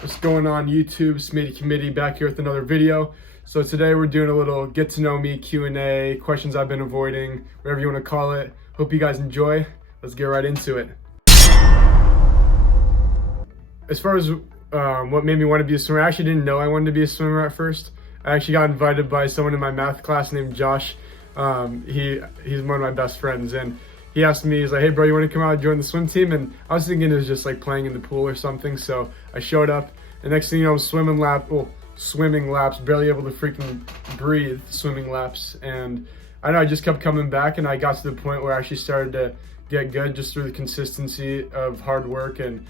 What's going on YouTube? SMITTE committee back here with another video. So today we're doing a little get to know me Q&A, questions I've been avoiding, whatever you want to call it. Hope you guys enjoy. Let's get right into it. As far as what made me want to be a swimmer, I actually didn't know I wanted to be a swimmer at first. I actually got invited by someone in my math class named Josh. He's one of my best friends, and he asked me, he's like, hey bro, you want to come out and join the swim team? And I was thinking it was just like playing in the pool or something. So I showed up, and next thing you know, I'm swimming laps, barely able to freaking breathe, swimming laps. And I know I just kept coming back, and I got to the point where I actually started to get good just through the consistency of hard work and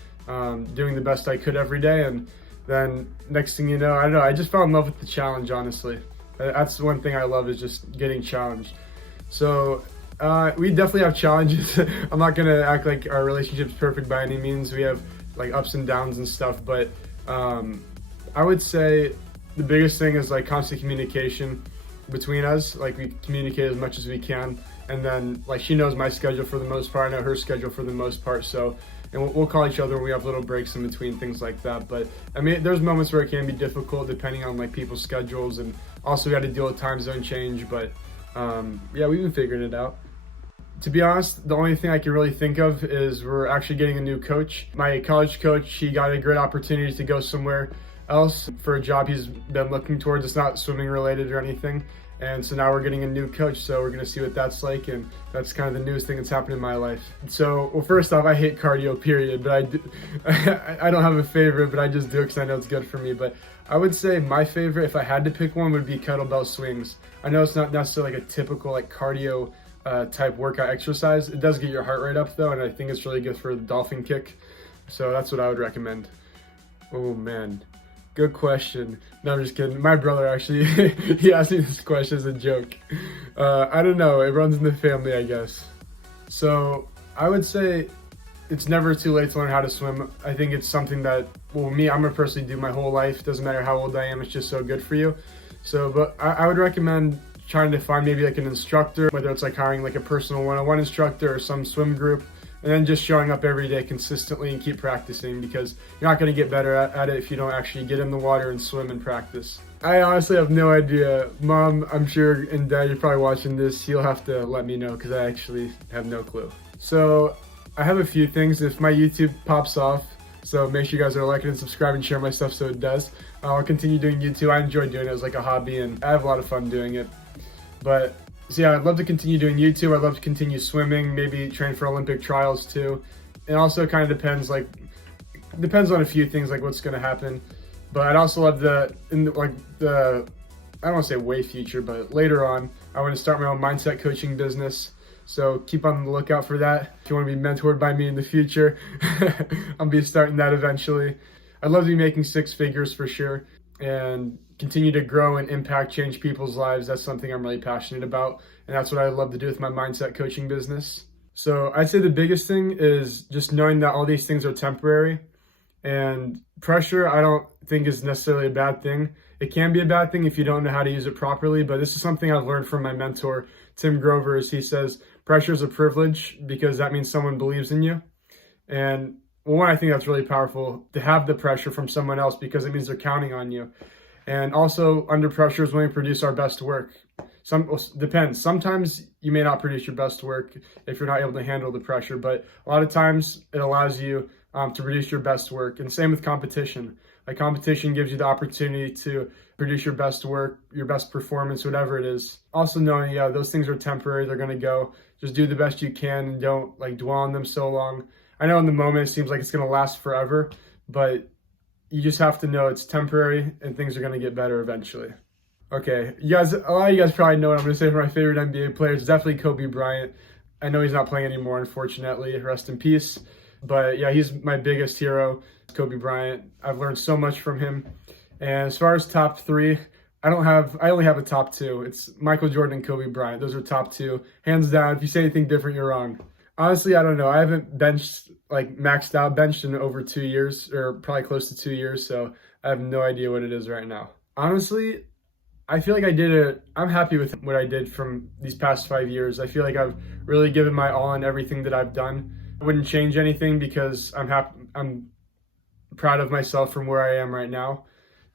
doing the best I could every day. And then next thing you know, I don't know, I just fell in love with the challenge, honestly. That's one thing I love, is just getting challenged. So we definitely have challenges. I'm not gonna act like our relationship's perfect by any means. We have like ups and downs and stuff, but I would say the biggest thing is like constant communication between us. Like, we communicate as much as we can, and then like she knows my schedule for the most part, I know her schedule for the most part, so and we'll call each other when we have little breaks in between, things like that. But I mean, there's moments where it can be difficult depending on like people's schedules, and also we got to deal with time zone change, but yeah, we've been figuring it out. To be honest, the only thing I can really think of is we're actually getting a new coach. My college coach, he got a great opportunity to go somewhere else for a job he's been looking towards. It's not swimming related or anything. And so now we're getting a new coach, so we're gonna see what that's like, and that's kind of the newest thing that's happened in my life. So, well, first off, I hate cardio, period, but I don't have a favorite, but I just do it because I know it's good for me. But I would say my favorite, if I had to pick one, would be kettlebell swings. I know it's not necessarily like a typical like cardio type workout exercise. It does get your heart rate up though, and I think it's really good for the dolphin kick. So that's what I would recommend. Oh man, good question. No, I'm just kidding. My brother actually, he asked me this question as a joke. I don't know, it runs in the family, I guess. So I would say it's never too late to learn how to swim. I think it's something that, well, me, I'm gonna personally do my whole life. Doesn't matter how old I am, it's just so good for you. So, but I would recommend trying to find maybe like an instructor, whether it's like hiring like a personal one-on-one instructor or some swim group, and then just showing up every day consistently and keep practicing, because you're not going to get better at it if you don't actually get in the water and swim and practice. I honestly have no idea. Mom, I'm sure, and Dad, you're probably watching this, you'll have to let me know, because I actually have no clue. So I have a few things. If my YouTube pops off, so make sure you guys are liking and subscribing and share my stuff so it does. I'll continue doing YouTube. I enjoy doing it as like a hobby, and I have a lot of fun doing it. But so yeah, I'd love to continue doing YouTube. I'd love to continue swimming, maybe train for Olympic trials too. And also kind of depends on a few things, like what's going to happen. But I'd also love I don't want to say way future, but later on, I want to start my own mindset coaching business. So keep on the lookout for that. If you want to be mentored by me in the future, I'll be starting that eventually. I'd love to be making six figures for sure, and continue to grow and impact, change people's lives. That's something I'm really passionate about, and that's what I love to do with my mindset coaching business. So I'd say the biggest thing is just knowing that all these things are temporary, and pressure I don't think is necessarily a bad thing. It can be a bad thing if you don't know how to use it properly, but this is something I've learned from my mentor, Tim Grover. He says pressure is a privilege because that means someone believes in you. And well, one, I think that's really powerful to have the pressure from someone else, because it means they're counting on you. And also, under pressure is when we produce our best work. Depends. Sometimes you may not produce your best work if you're not able to handle the pressure, but a lot of times it allows you to produce your best work. And same with competition. Like, competition gives you the opportunity to produce your best work, your best performance, whatever it is. Also knowing, yeah, those things are temporary. They're going to go. Just do the best you can and don't like dwell on them so long. I know in the moment it seems like it's going to last forever, but you just have to know it's temporary and things are going to get better eventually. Okay, you guys, a lot of you guys probably know what I'm going to say for my favorite NBA player. It's definitely Kobe Bryant. I know he's not playing anymore, unfortunately. Rest in peace. But yeah, he's my biggest hero, Kobe Bryant. I've learned so much from him. And as far as top three, I only have a top two. It's Michael Jordan and Kobe Bryant. Those are top two. Hands down. If you say anything different, you're wrong. Honestly, I don't know. I haven't maxed out benched in over 2 years, or probably close to 2 years. So I have no idea what it is right now. Honestly, I feel like I'm happy with what I did from these past 5 years. I feel like I've really given my all in everything that I've done. I wouldn't change anything because I'm proud of myself from where I am right now.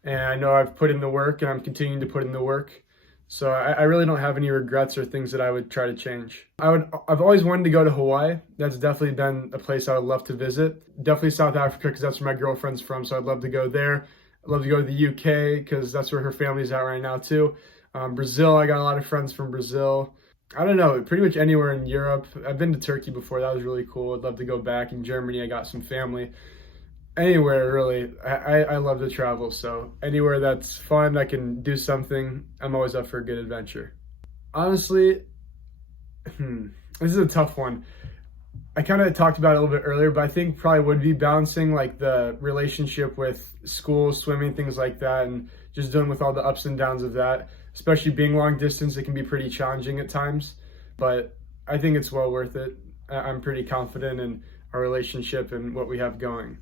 And I know I've put in the work and I'm continuing to put in the work. So I really don't have any regrets or things that I would try to change. I've always wanted to go to Hawaii. That's definitely been a place I would love to visit. Definitely South Africa because that's where my girlfriend's from. So I'd love to go there. I'd love to go to the UK because that's where her family's at right now too. Brazil, I got a lot of friends from Brazil. I don't know, pretty much anywhere in Europe. I've been to Turkey before. That was really cool. I'd love to go back. In Germany, I got some family. Anywhere really. I love to travel, so anywhere that's fun, I can do something, I'm always up for a good adventure. Honestly, this is a tough one. I kind of talked about it a little bit earlier, but I think probably would be balancing like the relationship with school, swimming, things like that, and just dealing with all the ups and downs of that. Especially being long distance, it can be pretty challenging at times, but I think it's well worth it. I'm pretty confident in our relationship and what we have going.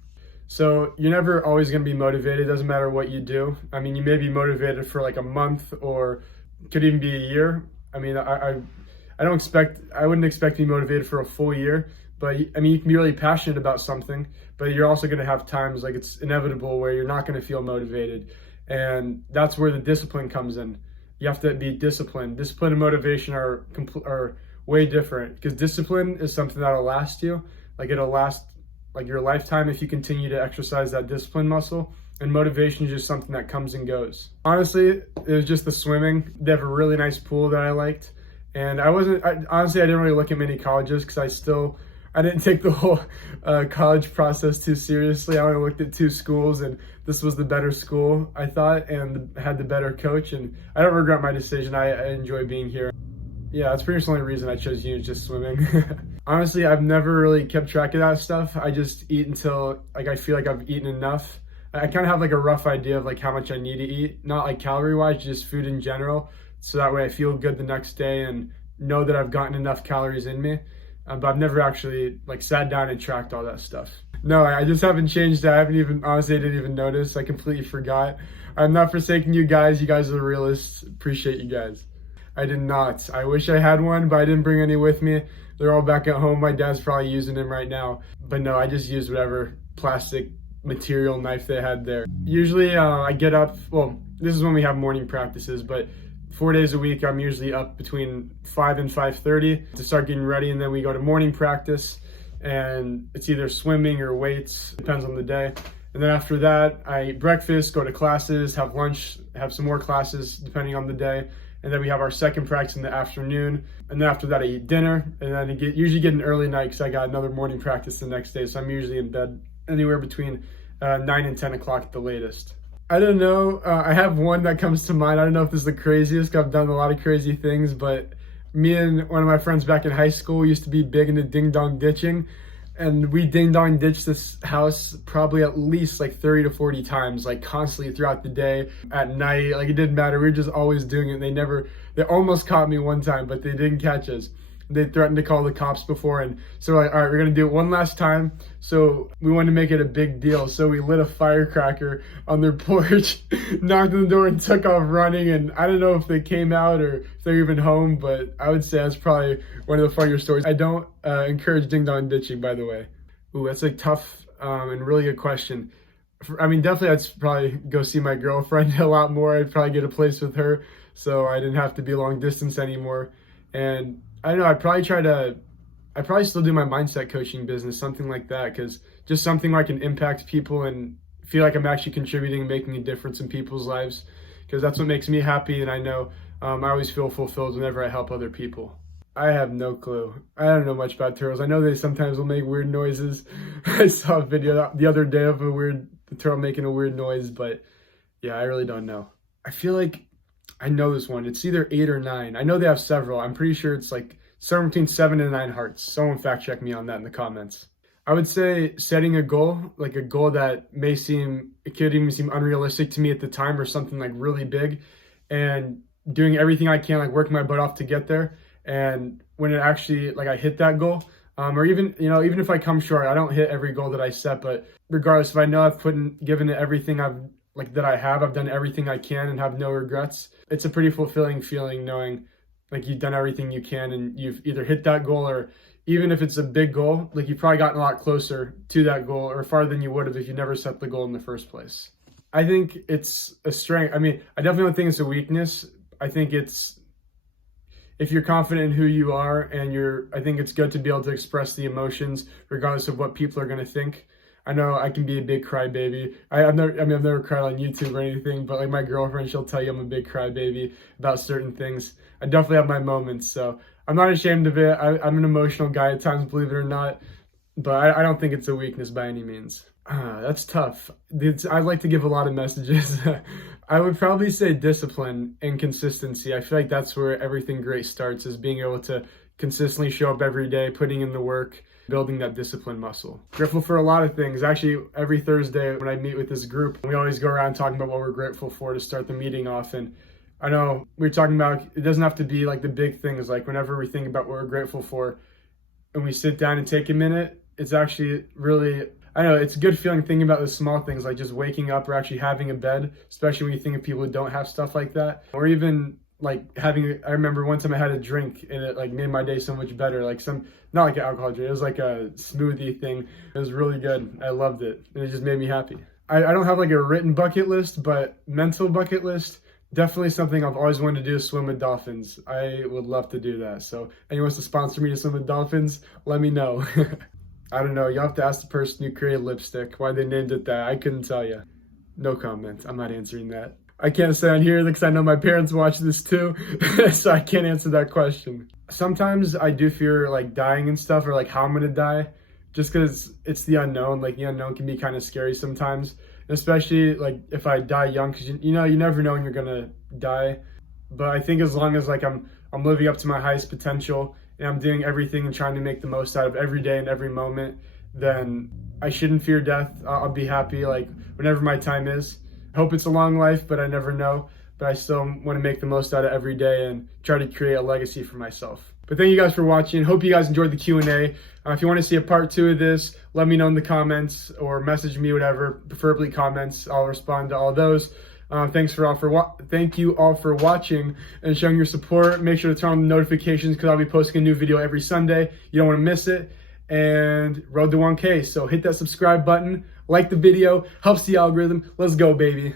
So you're never always going to be motivated. It doesn't matter what you do. I mean, you may be motivated for like a month or could even be a year. I mean, I wouldn't expect to be motivated for a full year, but I mean, you can be really passionate about something, but you're also going to have times like it's inevitable where you're not going to feel motivated. And that's where the discipline comes in. You have to be disciplined. Discipline and motivation are way different because discipline is something that'll last you. Like it'll last like your lifetime if you continue to exercise that discipline muscle, and motivation is just something that comes and goes. Honestly, it was just the swimming. They have a really nice pool that I liked, and I didn't really look at many colleges because I didn't take the whole college process too seriously. I only looked at 2 schools, and this was the better school, I thought, and had the better coach, and I don't regret my decision. I enjoy being here. Yeah, that's pretty much the only reason I chose uni, just swimming. Honestly, I've never really kept track of that stuff. I just eat until like I feel like I've eaten enough. I kind of have like a rough idea of like how much I need to eat, not like calorie-wise, just food in general. So that way I feel good the next day and know that I've gotten enough calories in me. But I've never actually like sat down and tracked all that stuff. No, I just haven't changed that. Honestly, I didn't even notice. I completely forgot. I'm not forsaking you guys. You guys are the realists. Appreciate you guys. I did not. I wish I had one, but I didn't bring any with me. They're all back at home. My dad's probably using them right now. But no, I just used whatever plastic material knife they had there. Usually I get up, well, this is when we have morning practices, but 4 days a week, I'm usually up between 5 and 5:30 to start getting ready. And then we go to morning practice, and it's either swimming or weights, depends on the day. And then after that, I eat breakfast, go to classes, have lunch, have some more classes depending on the day. And then we have our second practice in the afternoon. And then after that, I eat dinner. And then I usually get an early night because I got another morning practice the next day. So I'm usually in bed anywhere between 9 and 10 o'clock at the latest. I don't know. I have one that comes to mind. I don't know if this is the craziest because I've done a lot of crazy things. But me and one of my friends back in high school used to be big into ding-dong ditching. And we ding-dong ditched this house probably at least like 30 to 40 times, like constantly throughout the day, at night. Like it didn't matter. We were just always doing it. They almost caught me one time, but they didn't catch us. They threatened to call the cops before. And so we're like, all right, we're going to do it one last time. So we wanted to make it a big deal. So we lit a firecracker on their porch, knocked on the door and took off running. And I don't know if they came out or if they're even home, but I would say that's probably one of the funnier stories. I don't encourage ding-dong ditching, by the way. Ooh, that's a tough and really good question. Definitely I'd probably go see my girlfriend a lot more. I'd probably get a place with her so I didn't have to be long distance anymore. And I don't know, I'd probably still do my mindset coaching business, something like that, because just something where I can impact people and feel like I'm actually contributing and making a difference in people's lives, because that's what makes me happy. And I know I always feel fulfilled whenever I help other people. I have no clue. I don't know much about turtles. I know they sometimes will make weird noises. I saw a video the other day of the turtle making a weird noise, but yeah, I really don't know. I feel like I know this one. It's either 8 or 9. I know they have several. I'm pretty sure it's like somewhere between 7 and 9 hearts. Someone fact check me on that in the comments. I would say setting a goal, like a goal that could even seem unrealistic to me at the time, or something like really big, and doing everything I can, like working my butt off to get there. And when it actually, like I hit that goal, or even if I come short, I don't hit every goal that I set, but regardless, if I know I've given it everything I've done everything I can and have no regrets. It's a pretty fulfilling feeling knowing like you've done everything you can and you've either hit that goal or even if it's a big goal, like you've probably gotten a lot closer to that goal or farther than you would have if you never set the goal in the first place. I think it's a strength. I mean, I definitely don't think it's a weakness. I think it's, if you're confident in who you are and I think it's good to be able to express the emotions regardless of what people are going to think. I know I can be a big crybaby. I've never cried on YouTube or anything, but like my girlfriend, she'll tell you I'm a big crybaby about certain things. I definitely have my moments, so I'm not ashamed of it. I'm an emotional guy at times, believe it or not, but I don't think it's a weakness by any means. That's tough. I'd like to give a lot of messages. I would probably say discipline and consistency. I feel like that's where everything great starts, is being able to consistently show up every day, putting in the work, building that discipline muscle. Grateful for a lot of things. Actually, every Thursday when I meet with this group, we always go around talking about what we're grateful for to start the meeting off. And I know we're talking about, it doesn't have to be like the big things. Like whenever we think about what we're grateful for and we sit down and take a minute, it's actually really, I know it's a good feeling thinking about the small things, like just waking up or actually having a bed, especially when you think of people who don't have stuff like that. Or even like I remember one time I had a drink and it like made my day so much better. Like not like an alcohol drink, it was like a smoothie thing. It was really good. I loved it. And it just made me happy. I don't have like a written bucket list, but mental bucket list, definitely something I've always wanted to do is swim with dolphins. I would love to do that. So anyone wants to sponsor me to swim with dolphins, let me know. I don't know. You'll have to ask the person who created lipstick why they named it that. I couldn't tell you. No comment. I'm not answering that. I can't say on here because I know my parents watch this too, so I can't answer that question. Sometimes I do fear like dying and stuff, or like how I'm gonna die, just because it's the unknown. Like the unknown can be kind of scary sometimes, especially like if I die young, because you never know when you're gonna die. But I think as long as like I'm living up to my highest potential and I'm doing everything and trying to make the most out of every day and every moment, then I shouldn't fear death. I'll be happy like whenever my time is. Hope it's a long life, but I never know. But I still want to make the most out of every day and try to create a legacy for myself. But thank you guys for watching. Hope you guys enjoyed the Q&A. If you want to see a part 2 of this, let me know in the comments or message me, whatever, preferably comments. I'll respond to all those. Thank you all for watching and showing your support. Make sure to turn on the notifications because I'll be posting a new video every Sunday. You don't want to miss it. And road to 1K. So hit that subscribe button, like the video, helps the algorithm. Let's go, baby.